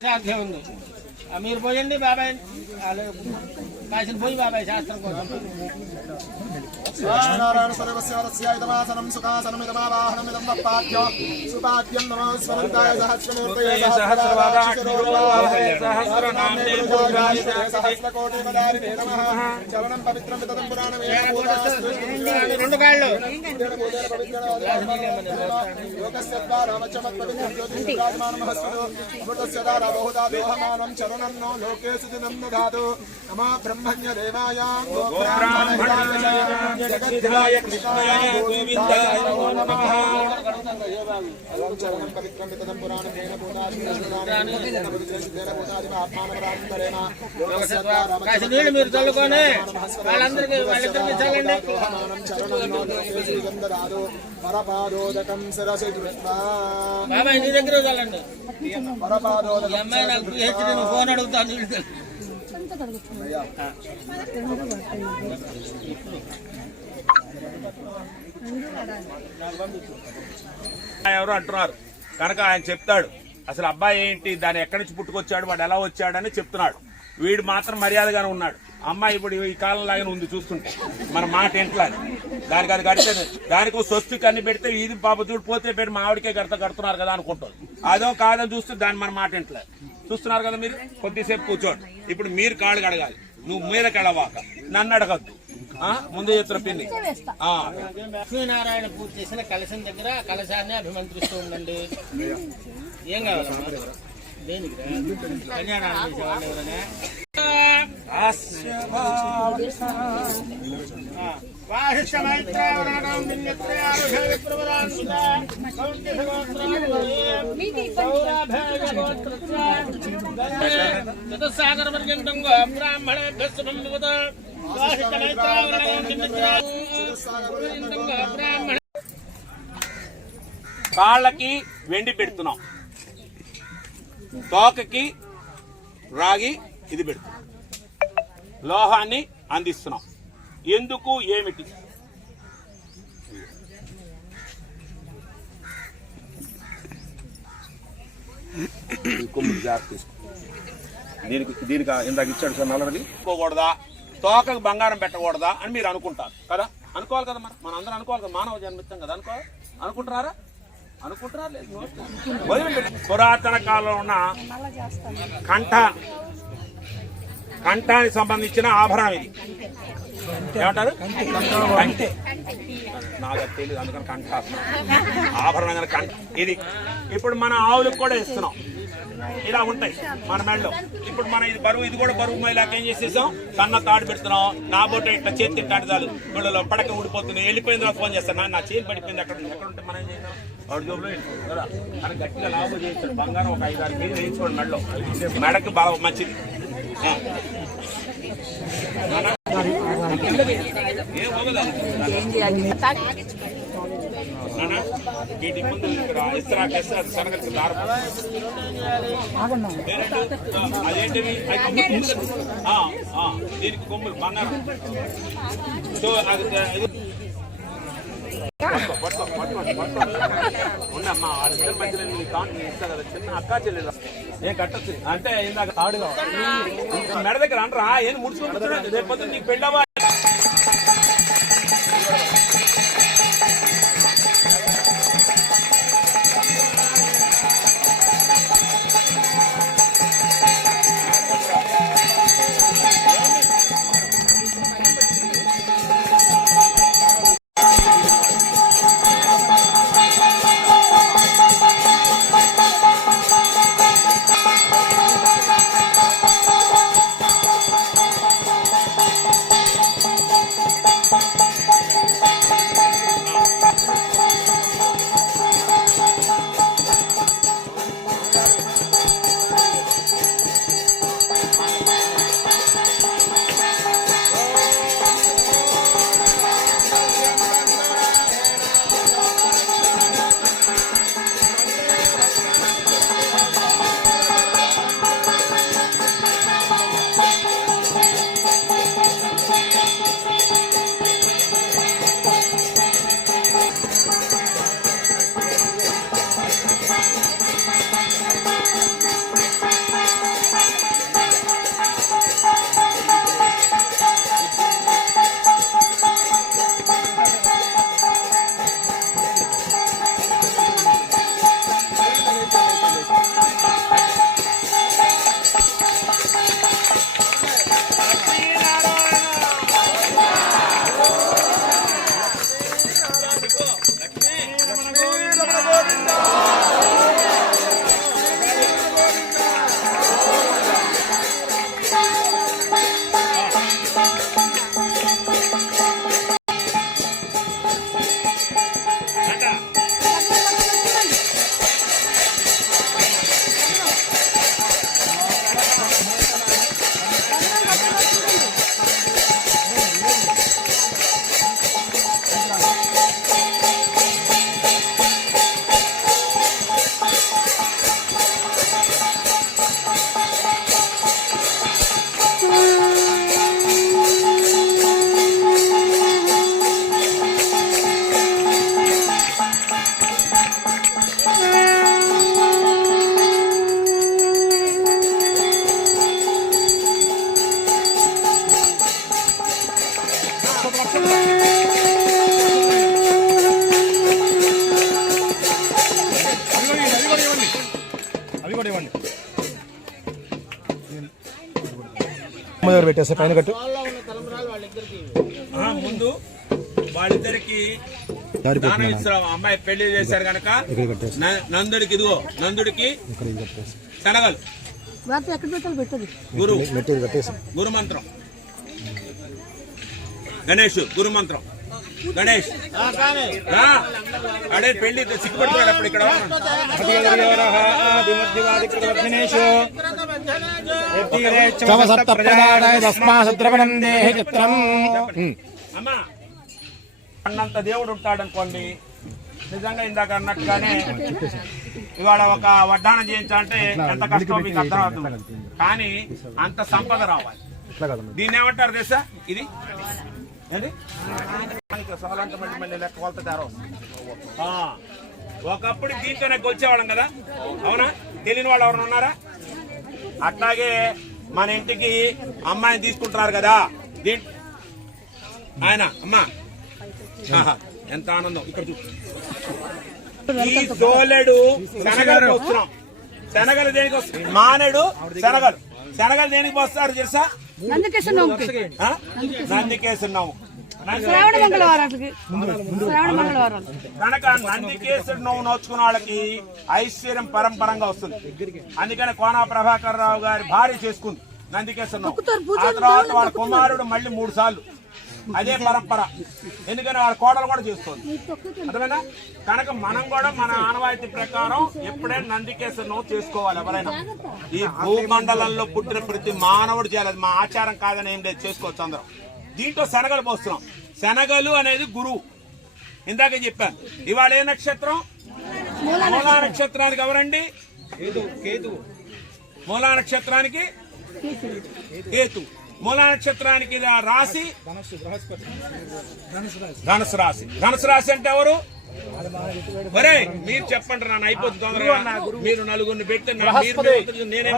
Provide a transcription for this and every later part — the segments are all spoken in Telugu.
సాధ్యం ఉంది ఆ, మీరు పోయండి బాబాయ్ వాళ్ళు కాసిన పోయి బాబాయ్ శాస్త్రం కోసం. నారాయణ సర్వస్యాదమాసనం సుఖాసనమిదమావాహనమిదం వప్పాద్య. సుపాద్యం నమో స్వరంతాయ సహస్రమూర్తయ సహస్రకోటిపదారిణే నమః. చరణం పవిత్రం వితతం పురాణమే రెండు కాళ్ళు. లోకస్యదారబహుదాదోహమానం చరణం నో లోకే సుదినం దదాతు నమో జగద్ధిరాయ కృష్ణాయ గోవిందాయ నమో నమః అలం చరణం పవిత్రం వితతం పురాణం తేన భూతాది ఆత్మానవరాంతరేణ కాసిన నీళ్ళు మీరు చల్లుకొని వాళ్ళందరికీ వాళ్ళిద్దరికి చల్లండి బాబాయ్ నీ దగ్గర చల్లండి పరపాదోదకం అమ్మాయి నాకు పిహెచ్డి ఫోన్ అడుగుతాను. ఎవరు అంటున్నారు. కనుక ఆయన చెప్తాడు. అసలు అబ్బాయి ఏంటి? దాన్ని ఎక్కడి నుంచి పుట్టుకొచ్చాడు? వాడు ఎలా వచ్చాడని చెప్తున్నాడు. వీడు మాత్రం మర్యాదగానే ఉన్నాడు. అమ్మాయి ఇప్పుడు ఈ కాలం లాగానే ఉంది చూస్తుంటే. మన మాట ఇంట్లో దానికి అది కడితే దానికి స్వస్తి కన్ని పెడితే ఇది పాప చూడు పోతే పేరు మావిడికే కడతా కడుతున్నారు కదా అనుకుంటుంది. అదో కాదని చూస్తే దాని మన మాట ఇంట్లో చూస్తున్నారు కదా మీరు? కొద్దిసేపు కూర్చోండి. ఇప్పుడు మీరు కాళ్ళు కడగాలి. నువ్వు మీదకి వెళ్ళవాక నన్ను అడగద్దు? ముందు చేతుల పిన్ని. లక్ష్మీనారాయణ పూజ చేసిన కలశం దగ్గర కలశాన్ని అభిమంత్రిస్తూ ఉండండి. ఏం కావాలమ్మా దేనికి చతుస్సాగర పర్యంతం బ్రాహ్మణే బ్రాహ్మణ కాళ్ళకి వెండి పెడుతున్నాం. తోకకి రాగి ఇది పెడుతున్నాం. లోహాన్ని అందిస్తున్నాం. ఎందుకు ఏమిటి? కొమ్ముడు జాగ్రత్త తీసుకో. దీనికి దీనికి ఇందాక ఇచ్చాడు సార్ నల్లది పోకూడదా తోకకు బంగారం పెట్టకూడదా అని మీరు అనుకుంటారు కదా? అనుకోవాలి కదా మరి. మన అందరం అనుకోవాలి కదా. మానవ జన్మిత్తం కదా అనుకోవాలి అనుకుంటున్నారా? అనుకుంటున్నారా? లేదు. పురాతన కాలంలో ఉన్న కంఠ కంఠానికి సంబంధించిన ఆభరణం ఇది. ఏమంటారు? కంటే నాకు తెలియదు అందుకని కంఠ. ఆభరణం కంట కంఠ. ఇది. ఇప్పుడు మన ఆవులకు కూడా ఇస్తున్నాం ఇలా ఉంటాయి మన మెడలో. ఇప్పుడు మన ఇది బరువు ఇది కూడా బరువు మహిళకి ఏం చేసేసాం? సన్న తాడు పెడుతున్నాం. నా బొట్ట ఇట్లా చేతి తింటాడు చాలు. గుళ్ళలో పడక ఊడిపోతుంది. వెళ్ళిపోయిన తర్వాత ఫోన్ చేస్తాను. నా- చేతి పడిపోయింది. అక్కడ ఎక్కడ ఉంటే మనం ఏం చేద్దాం? వాడు జోబులో కదా అని గట్టిగా లాభం చేస్తాడు. బంగారం ఒక ఐదు ఆరు వేయించుకోండి మెడలో. మెడకు బాగా మంచిది. ఆ. ఏం అవ్వదు. నాన్న, వీటి ముందు ఇక్కడ ఇస్త్రా కేస్తే అది శనగలకి దారం. వేరేంటి? ఆ, అదేంటివి అవి కొమ్ములు. ఆ, ఆ, దీనికి కొమ్ములు బంగారం సో అది అంటే ఇందాక తాడుగా మెడ దగ్గర అంటారా ఏం ముడుచుకుంటున్నాడు రేపు పొద్దున్న నీకు పెళ్ళవా పెట్టేస్తే పైన కట్టు. ముందు వాళ్ళిద్దరికి అమ్మాయి పెళ్ళి చేశారు న- నందుడికి ఇదిగో నందుడికి శనగలు. వాటి ఎక్కడ పెట్టాలి పెట్టదు. గురు. గురు మంత్రం. గణేష్ గురు మంత్రం. గణేష్. అడే పెళ్ళి సిగ్గుపడుతున్నాడు అప్పుడు ఇక్కడ. చిత్రం. అమ్మా అన్నంత దేవుడు ఉంటాడు అనుకోండి నిజంగా ఇందాక అన్నట్టుగానే ఇవాళ ఒక వడ్డానం చేయించాలంటే ఎంత కష్టం మీకు అర్థమవుతుంది. కానీ అంత సంపద రావాలి. దీన్ని ఏమంటారు తెలుసా? ఇది? ఏంటి? సోలంటే మళ్ళీ లెక్క కొలత ఒకప్పుడు దీంతోనే కొలిచేవాళ్ళం కదా? అవునా? తెలియని వాళ్ళు ఎవరైనా ఉన్నారా? అట్లాగే మన ఇంటికి అమ్మాయిని తీసుకుంటున్నారు కదా? ఆయన అమ్మా. ఆహా, ఎంత ఆనందం. ఇక్కడ ఈ జోలెడు శనగలు వస్తున్నాం. శనగలు దేనికి వస్తుంది మానేడు శనగలు. శనగలు దేనికి వస్తారు తెలుసా? నందికేసున్నాము శ్రావణ మంగళవారాలకి శ్రావణ మంగళవారాలు కనుక నందికేశ్వరుడు నువ్వు నోచుకున్న వాళ్ళకి ఐశ్వర్యం పరంపరంగా వస్తుంది. అందుకని కోనా ప్రభాకర్ రావు గారి భార్య చేసుకుంది. నందికేశ్వర నోవు. ఆ తర్వాత వాళ్ళ కుమారుడు మళ్ళీ మూడు సార్లు. అదే పరంపర ఎందుకని వాళ్ళ కోడలు కూడా చేస్తుంది అర్థమైనా కనుక మనం కూడా మన ఆనవాయితీ ప్రకారం ఎప్పుడైనా నందికేశ్వర చేసుకోవాలి ఎవరైనా. ఈ భూమండలంలో పుట్టిన ప్రతి మానవుడు చేయాలి. మా ఆచారం కాదని ఏం లేదు. చేసుకోవచ్చు అందరం. దీంట్లో శనగలు పోస్తున్నాం. శనగలు అనేది గురువు. ఇందాక చెప్పాను. ఇవాళ ఏ నక్షత్రం? మూలా నక్షత్రానికి ఎవరండి? మూలా నక్షత్రానికి కేతు మూలా నక్షత్రానికి రాశి? ధనుసు రాశి. ధనుసు రాశి. అంటే ఎవరు? ఒరే మీరు చెప్పండి నాన్న అయిపోతుంది తొందరగా. మీరు నలుగురిని పెడితే మీరు నేనేం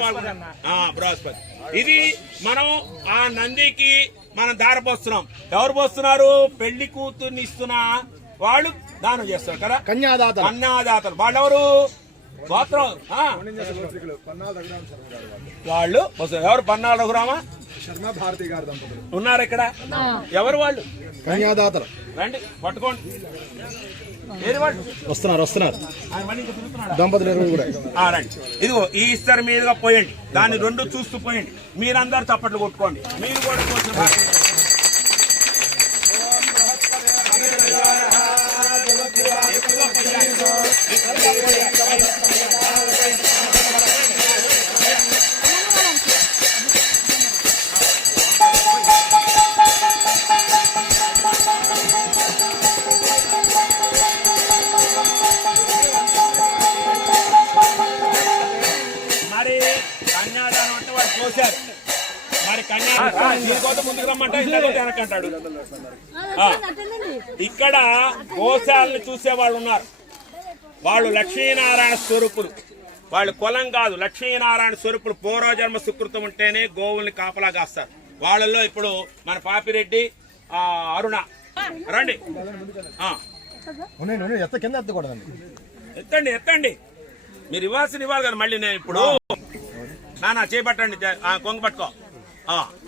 బృహస్పతి ఇది మనం ఆ నందికి మనం దార పోస్తున్నాం. ఎవరు పోస్తున్నారు? పెళ్ళి కూతుర్ని ఇస్తున్న వాళ్ళు దానం చేస్తారు కదా? కన్యాదాత కన్యాదాతలు. వాళ్ళెవరు? గోత్రం. వాళ్ళు. ఎవరు? పన్నాడు రఘురామ? శర్మ భారతి గారి దంపతులు. ఉన్నారు ఇక్కడ? ఎవరు వాళ్ళు? కన్యాదాతలు రండి పట్టుకోండి. వస్తున్నారు వస్తున్నారు? దంపతులు ఇరవై కూడా? ఆ, రండి. ఇదిగో ఈ ఇస్తర్ మీదుగా పోయండి. దాన్ని రెండు చూస్తూ పోయండి. మీరందరూ చప్పట్లు కొట్టుకోండి. మీరు కూడా దీనికోసం ముందుకు రమ్మంటే? ఇంతలో వెనకంటాడు ఆ. ఇక్కడ కోశాలను చూసే వాళ్ళు ఉన్నారు. వాళ్ళు లక్ష్మీనారాయణ స్వరూపులు. వాళ్ళు కులం కాదు. లక్ష్మీనారాయణ స్వరూపులు పూర్వజన్మ సుకృతం ఉంటేనే గోవుల్ని కాపలా కాస్తారు. వాళ్ళల్లో ఇప్పుడు మన పాపిరెడ్డి ఆ, అరుణ. రండి. ఎత్తండి ఎత్తండి. మీరు ఇవ్వాల్సిన ఇవ్వాలి కదా మళ్ళీ నేను ఇప్పుడు. నానా చేపట్టండి. ఆ, కొంగు పట్టుకో.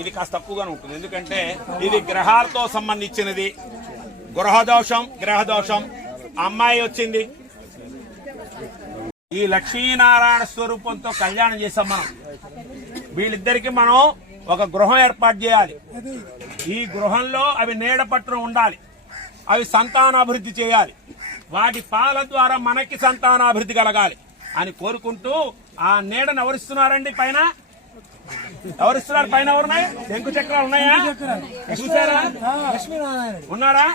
ఇది కాస్త తక్కువగానే ఉంటుంది. ఎందుకంటే ఇది గ్రహాలతో సంబంధించినది. గృహదోషం గ్రహదోషం. అమ్మాయి వచ్చింది. ఈ లక్ష్మీనారాయణ స్వరూపంతో కళ్యాణం చేసాం మనం. వీళ్ళిద్దరికి మనం ఒక గృహం ఏర్పాటు చేయాలి. ఈ గృహంలో అవి నీడ పట్టున ఉండాలి. అవి సంతానాభివృద్ధి చేయాలి. వాటి పాల ద్వారా మనకి సంతానాభివృద్ధి కలగాలి అని కోరుకుంటూ ఆ నీడను ఎవరిస్తున్నారండి పైన? ఎవరు ఇస్తున్నారు పైన ఎవరున్నాయి శంకు చక్రాలు ఉన్నాయా చూసారా ఉన్నారా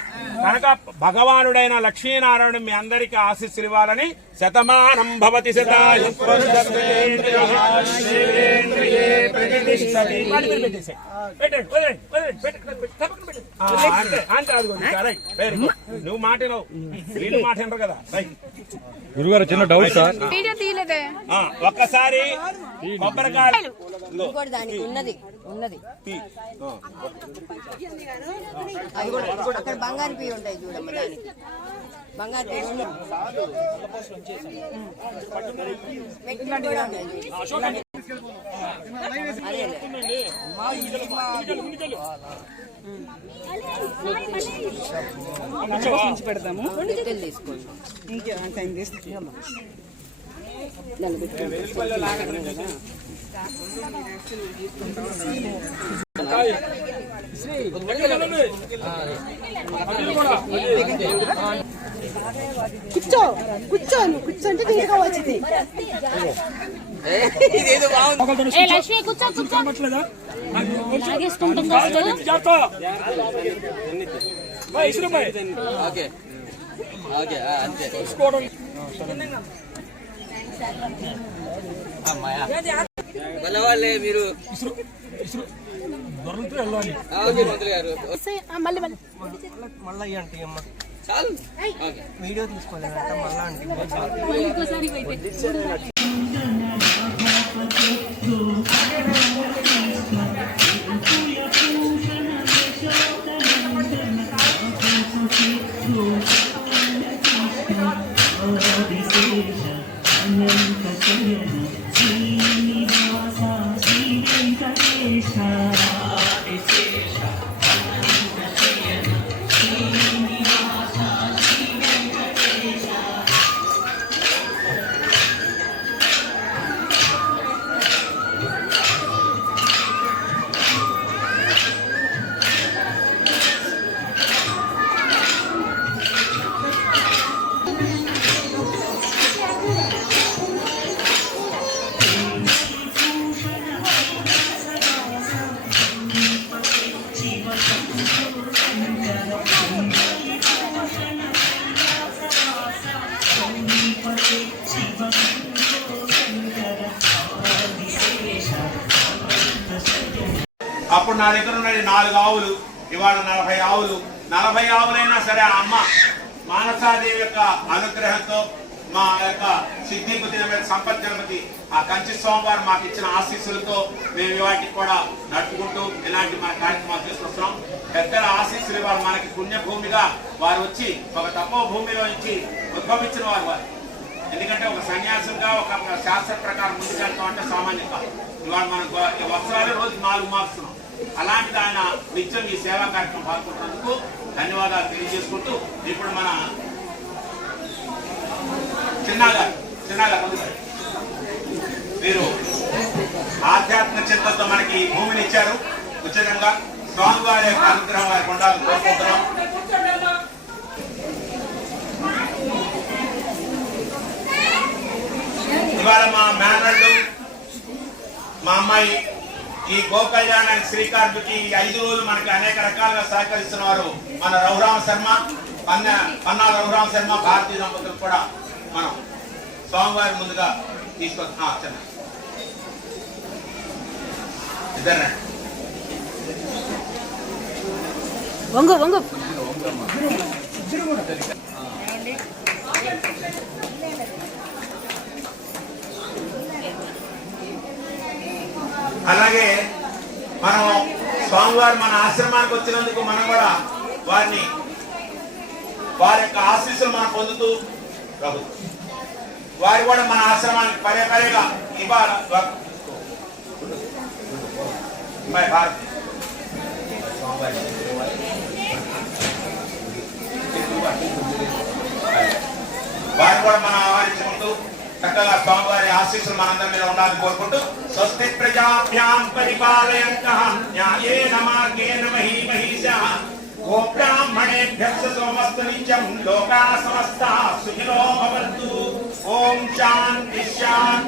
కనుక భగవానుడైన లక్ష్మీనారాయణ మీ అందరికి ఆశీస్సులు ఇవ్వాలని శతమానం భవతి నువ్వు మాట నువ్వు మాట వినరు కదా రైట్ గురుగారు చిన్న డౌట్ సార్ ఒక్కసారి కొబ్బరికాయలు దానికి ఉన్నది ఉన్నది. అక్కడ బంగారు పియ్యి ఉంటాయి చూడమ్మ దానికి. బంగారు కూడా ఉన్నాయి చూడు. అదేలే. మెట్టెలు తీసుకోండి కూర్చో కూర్చో నువ్వు కూర్చోంటే నీట్గా వచ్చింది ఏ లక్ష్మి కూర్చో కూర్చో. లాగేసుకుంటుంది అసలు. ఆ, మళ్ళీ మళ్ళీ. మళ్ళీ ఇంకోసారి అయితే అప్పుడు నా దగ్గర ఉన్నది నాలుగు ఆవులు ఇవాళ నలభై ఆవులు. నలభై ఆవులైనా సరే ఆ అమ్మ మానసాదేవి యొక్క అనుగ్రహంతో మా యొక్క సిద్ధిపతి సంపత్ గణపతి ఆ కంచి స్వామివారు మాకు ఇచ్చిన ఆశీస్సులతో మేము వాటికి కూడా నడుపుకుంటూ ఇలాంటి మా కార్యక్రమాలు తీసుకొస్తున్నాం పెద్దల ఆశీస్సులు ఇవాళ మనకి పుణ్యభూమిగా వారు వచ్చి ఒక తక్కువ భూమిలో నుంచి ఉద్భవించిన వారు వారు. ఎందుకంటే ఒక సన్యాసంగా ఒక శాస్త్ర ప్రకారం ముందుకెళ్తాం అంటే సామాన్యం కాదు ఇవాళ మనకు వస్త్రాలు రోజు నాలుగు మార్చున్నాం అలాంటి ఆయన నిత్యం ఈ సేవా కార్యక్రమం పాల్గొన్నందుకు ధన్యవాదాలు తెలియజేసుకుంటూ ఇప్పుడు మన చిన్నగా చిన్నగా మీరు ఆధ్యాత్మిక చింతతో మనకి భూమిని ఇచ్చారు. ఉచితంగా స్వామివారి యొక్క అనుగ్రహం వారికి ఉండాలని కోరుకుంటున్నాం. ఇవాళ మా మేనళ్ళు మా అమ్మాయి ఈ గోకళ్యాణానికి శ్రీకాంత్కి ఈ ఐదు రోజులు మనకి అనేక రకాలుగా సహకరిస్తున్నారు మన రఘురామ శర్మ పన్న పన్నా రఘురామ శర్మ భారతీయ దంపతులు కూడా మనం స్వామివారి ముందుగా తీసుకొస్తాం చిన్న ఇద్దరు వంగు వంగు. అలాగే మనం స్వామివారు మన ఆశ్రమానికి వచ్చినందుకు మనం కూడా వారిని వారి యొక్క ఆశీస్సులు మనం పొందుతూ ప్రభు వారు కూడా మన ఆశ్రమానికి పదే పదేగా ఇవ్వాలి వారు కూడా మనం ఆహ్వానించుకుంటూ చక్కగా స్వామివారి ఆశీస్సులు మనందరి మీద ఉండాలని కోరుకుంటూ స్వస్తి ప్రజాభ్యాం పరిపాలయంత న్యాయేన మార్గేణ మహీ మహిషః గోబ్రాహ్మణేభ్యస్స సోమస్తు నిత్యం లోకా సమస్తా సుఖినో భవంతు ఓం శాంతి శాంతి శాంతి